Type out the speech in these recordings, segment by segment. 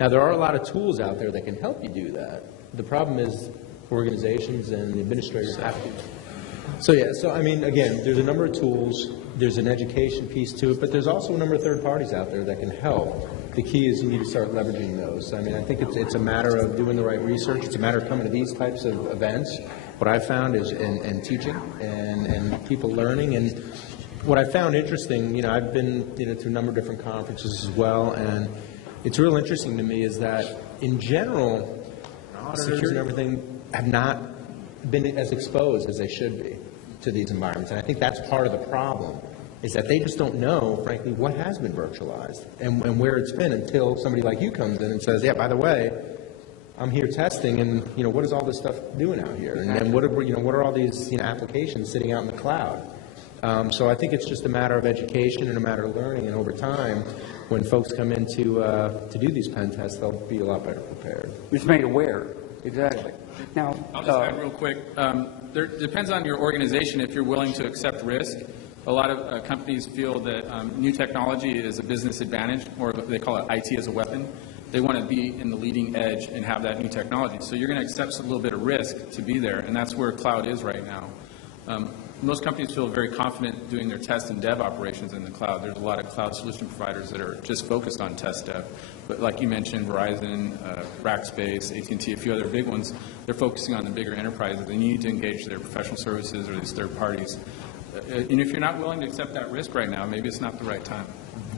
Now, there are a lot of tools out there that can help you do that. The problem is organizations and the administrators have to. So I mean, again, there's a number of tools. There's an education piece to it, but there's also a number of third parties out there that can help. The key is you need to start leveraging those. I mean, I think it's a matter of doing the right research. It's a matter of coming to these types of events. What I found is, and teaching and people learning. And what I found interesting, I've been, to a number of different conferences as well, and it's real interesting to me is that in general, security and everything have not been as exposed as they should be to these environments. And I think that's part of the problem, is that they just don't know, frankly, what has been virtualized and where it's been until somebody like you comes in and says, yeah, by the way, I'm here testing, and what is all this stuff doing out here? And what are all these applications sitting out in the cloud? So I think it's just a matter of education and a matter of learning, and over time, when folks come in to do these pen tests, they'll be a lot better prepared. It's made aware. Exactly. Now, I'll just add real quick. There depends on your organization if you're willing to accept risk. A lot of companies feel that new technology is a business advantage, or they call it IT as a weapon. They want to be in the leading edge and have that new technology. So you're going to accept a little bit of risk to be there, and that's where cloud is right now. Most companies feel very confident doing their test and dev operations in the cloud. There's a lot of cloud solution providers that are just focused on test dev. But like you mentioned, Verizon, Rackspace, AT&T, a few other big ones, they're focusing on the bigger enterprises. They need to engage their professional services or these third parties. And if you're not willing to accept that risk right now, maybe it's not the right time.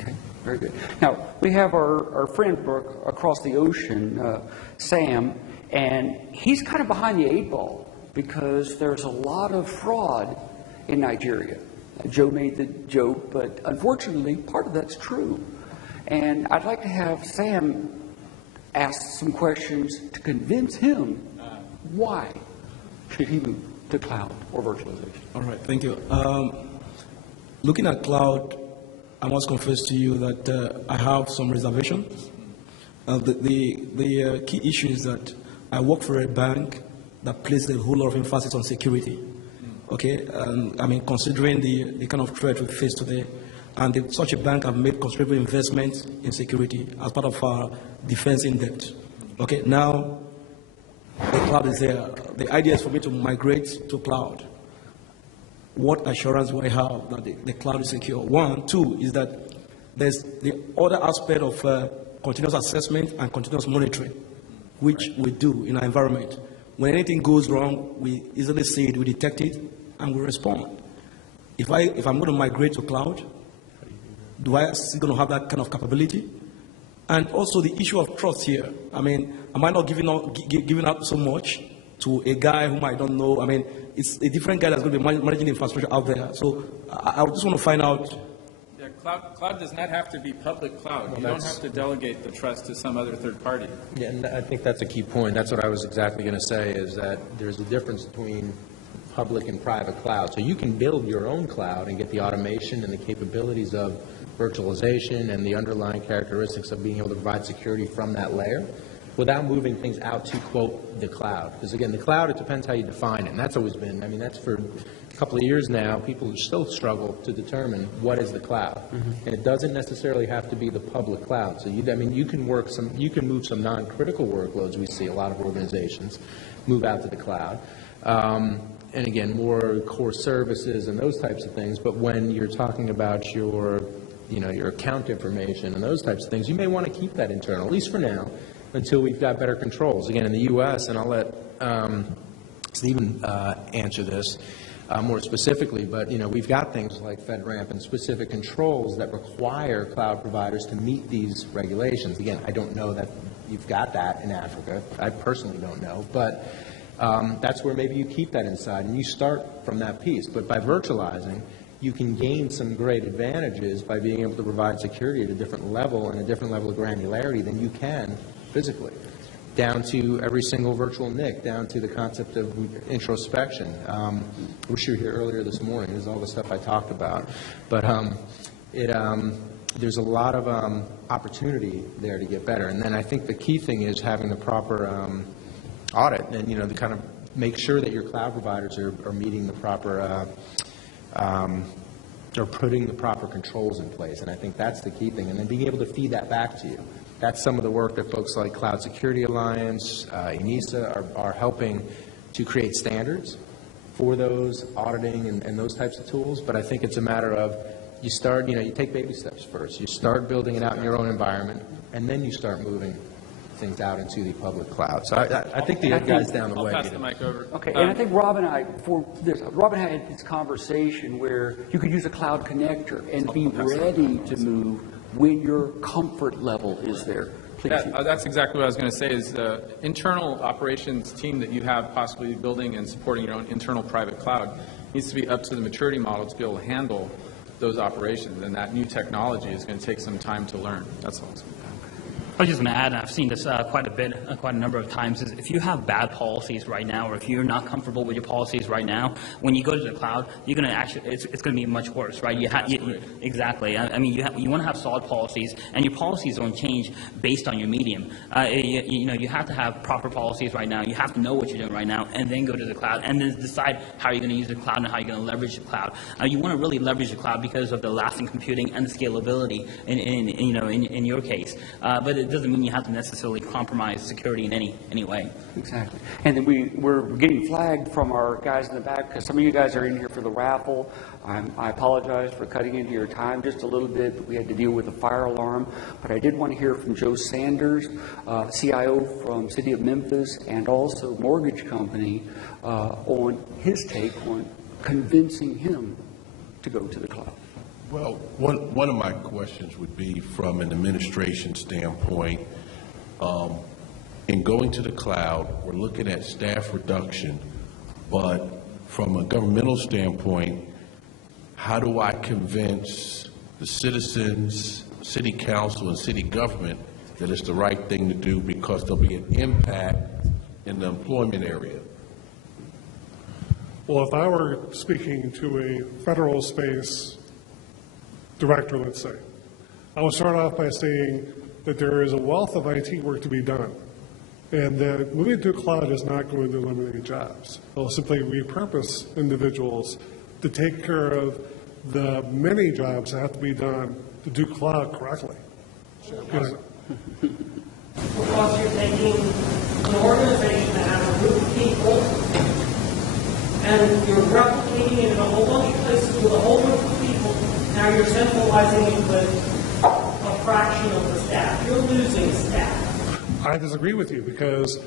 Okay, very good. Now, we have our friend across the ocean, Sam, and he's kind of behind the 8 ball because there's a lot of fraud in Nigeria. Joe made the joke, but unfortunately, part of that's true. And I'd like to have Sam ask some questions to convince him why should he move to cloud or virtualization. All right, thank you. Looking at cloud, I must confess to you that I have some reservations. The key issue is that I work for a bank that places a whole lot of emphasis on security. Okay, I mean, considering the kind of threat we face today, and such a bank have made considerable investments in security as part of our defense in depth. Okay, now the cloud is there. The idea is for me to migrate to cloud. What assurance do I have that the cloud is secure? 1, 2 is that there's the other aspect of continuous assessment and continuous monitoring, which we do in our environment. When anything goes wrong, we easily see it, we detect it, and we respond. If I'm going to migrate to cloud, do I still going to have that kind of capability? And also the issue of trust here. I mean, am I not giving up so much to a guy whom I don't know? I mean, it's a different guy that's going to be managing the infrastructure out there. So I just want to find out. Yeah, cloud does not have to be public cloud. Well, you don't have to delegate the trust to some other third party. Yeah, and I think that's a key point. That's what I was exactly going to say, is that there's a difference between public and private cloud. So you can build your own cloud and get the automation and the capabilities of virtualization and the underlying characteristics of being able to provide security from that layer without moving things out to, quote, the cloud. Because, again, the cloud, it depends how you define it. And that's always been, I mean, that's for a couple of years now, people still struggle to determine what is the cloud. And it doesn't necessarily have to be the public cloud. So, you can move some non-critical workloads. We see a lot of organizations move out to the cloud. And again, more core services and those types of things. But when you're talking about your account information and those types of things, you may want to keep that internal, at least for now, until we've got better controls. Again, in the U.S., and I'll let Stephen answer this more specifically, but we've got things like FedRAMP and specific controls that require cloud providers to meet these regulations. Again, I don't know that you've got that in Africa. I personally don't know, but that's where maybe you keep that inside and you start from that piece. But by virtualizing, you can gain some great advantages by being able to provide security at a different level and a different level of granularity than you can physically, down to every single virtual NIC, down to the concept of introspection. I wish you were here earlier this morning. There's all the stuff I talked about. But there's a lot of opportunity there to get better. And then I think the key thing is having the proper audit and, to kind of make sure that your cloud providers are meeting the proper or putting the proper controls in place. And I think that's the key thing. And then being able to feed that back to you. That's some of the work that folks like Cloud Security Alliance, ENISA are helping to create standards for those auditing and those types of tools. But I think it's a matter of you start, you take baby steps first. You start building it out in your own environment, and then you start moving things out into the public cloud. So I think the guys down the way. I'll pass the mic over. Okay, and I think Rob and I, Rob had this conversation where you could use a cloud connector and be ready to move when your comfort level is there. Please. That's exactly what I was going to say, is the internal operations team that you have possibly building and supporting your own internal private cloud needs to be up to the maturity model to be able to handle those operations, and that new technology is going to take some time to learn. That's all. I was just going to add, and I've seen this quite a number of times, is if you have bad policies right now, or if you're not comfortable with your policies right now, when you go to the cloud, you're going to actually, it's going to be much worse, right? Exactly. I mean, you want to have solid policies, and your policies don't change based on your medium. You have to have proper policies right now. You have to know what you're doing right now, and then go to the cloud, and then decide how you're going to use the cloud and how you're going to leverage the cloud. You want to really leverage the cloud because of the lasting computing and the scalability in your case. But it doesn't mean you have to necessarily compromise security in any way. Exactly. And then we're getting flagged from our guys in the back because some of you guys are in here for the raffle. I apologize for cutting into your time just a little bit, but we had to deal with a fire alarm. But I did want to hear from Joe Sanders, CIO from City of Memphis, and also mortgage company on his take on convincing him to go to the cloud. Well, one of my questions would be from an administration standpoint. In going to the cloud, we're looking at staff reduction, but from a governmental standpoint, how do I convince the citizens, city council, and city government that it's the right thing to do because there'll be an impact in the employment area? Well, if I were speaking to a federal space director, let's say, I would start off by saying that there is a wealth of IT work to be done, and that moving to a cloud is not going to eliminate jobs. It will simply repurpose individuals to take care of the many jobs that have to be done to do cloud correctly. Because you're taking an organization that has a group of people and you're replicating it in a whole bunch of places with a whole bunch of people. Now you're centralizing it with a fraction of the staff. You're losing staff. I disagree with you because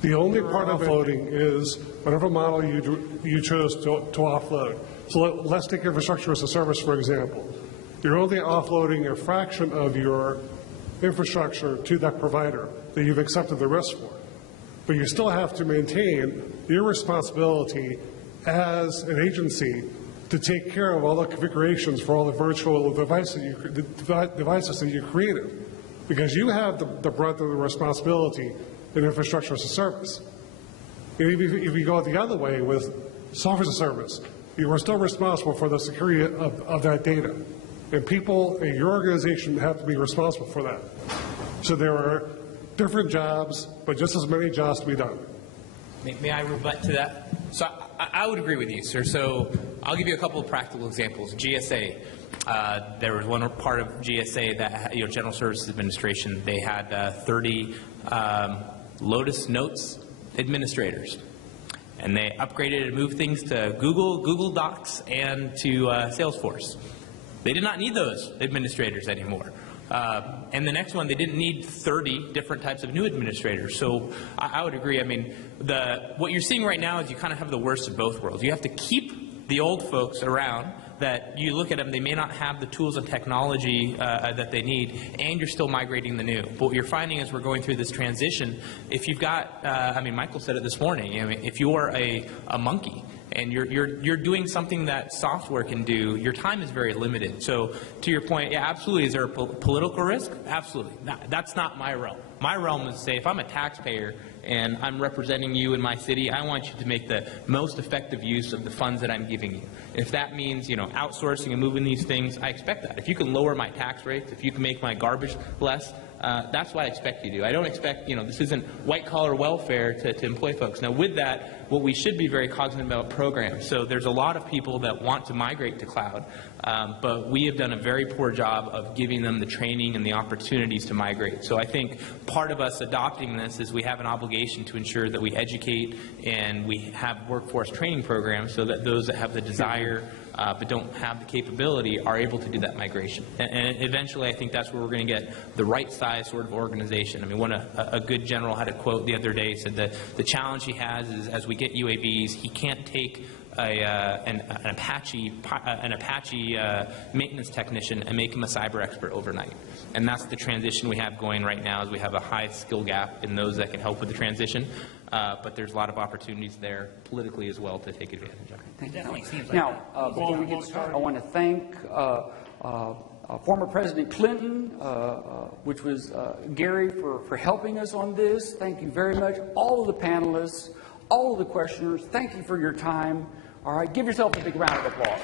the only part of offloading is whatever model you chose to offload. So let's take infrastructure as a service, for example. You're only offloading a fraction of your infrastructure to that provider that you've accepted the risk for. But you still have to maintain your responsibility as an agency to take care of all the configurations for all the virtual devices that you created, because you have the brunt of the responsibility in infrastructure as a service. And if you go the other way with software as a service, you are still responsible for the security of that data. And people in your organization have to be responsible for that. So there are different jobs, but just as many jobs to be done. May I rebut to that? So I would agree with you, sir. So I'll give you a couple of practical examples. GSA. There was one part of GSA that, General Services Administration, they had 30 Lotus Notes administrators. And they upgraded and moved things to Google Docs, and to Salesforce. They did not need those administrators anymore. And the next one, they didn't need 30 different types of new administrators. So I would agree. I mean, what you're seeing right now is you kind of have the worst of both worlds. You have to keep the old folks around, that you look at them, they may not have the tools and technology that they need, and you're still migrating the new. But what you're finding as we're going through this transition, if you've got, Michael said it this morning, if you're a monkey and you're doing something that software can do, your time is very limited. So to your point, yeah, absolutely. Is there a political risk? Absolutely. That's not my realm. My realm is to say, if I'm a taxpayer and I'm representing you in my city, I want you to make the most effective use of the funds that I'm giving you. If that means, outsourcing and moving these things, I expect that. If you can lower my tax rates, if you can make my garbage less, that's what I expect you to do. I don't expect, this isn't white-collar welfare to employ folks. Now, with that, what we should be very cognizant about programs. So there's a lot of people that want to migrate to cloud, but we have done a very poor job of giving them the training and the opportunities to migrate. So I think part of us adopting this is we have an obligation to ensure that we educate and we have workforce training programs so that those that have the desire but don't have the capability are able to do that migration. And eventually, I think that's where we're going to get the right size sort of organization. I mean, a good general had a quote the other day, said that the challenge he has is as we get UAVs, he can't take an Apache maintenance technician and make him a cyber expert overnight. And that's the transition we have going right now, is we have a high skill gap in those that can help with the transition. But there's a lot of opportunities there politically as well to take advantage of. It definitely seems like Now, before we get started, I want to thank former President Clinton, which was Gary, for helping us on this. Thank you very much. All of the panelists, all of the questioners, thank you for your time. All right, give yourself a big round of applause.